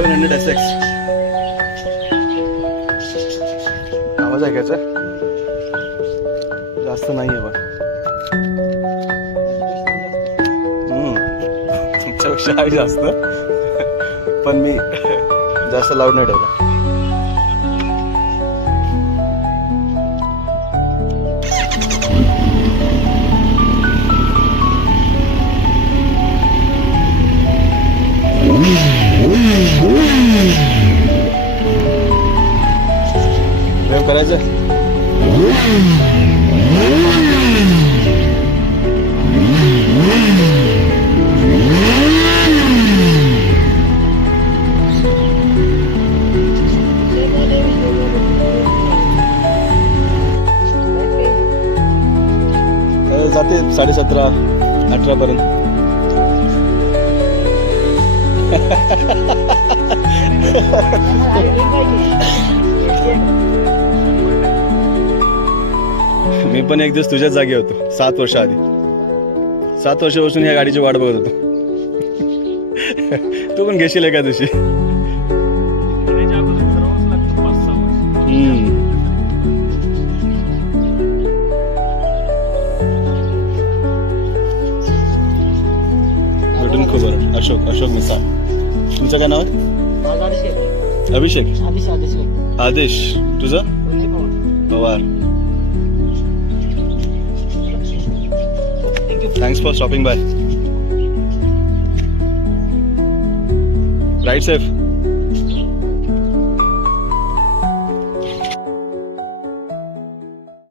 700 SX. आवाज ऐकायचा जास्त नाही आहे बा. तुमच्यापेक्षा आहे जास्त, पण मी जास्त लाऊड नाही ठेवला. प्रेम करायचं. जाते 17:30-18 पर्यंत. मी पण एक दिवस तुझ्याच जागी होतो 7 वर्ष आधी. 7 वर्षापासून ह्या गाडीची वाट बघत होतो. तू पण घेशील एका दिवशी. भेटून खूप बरं. अशोक मिसाळ. तुमचं काय नाव आहे? अभिषेक. आदेश. तुझं? Pawar. Thanks for stopping by. Ride safe.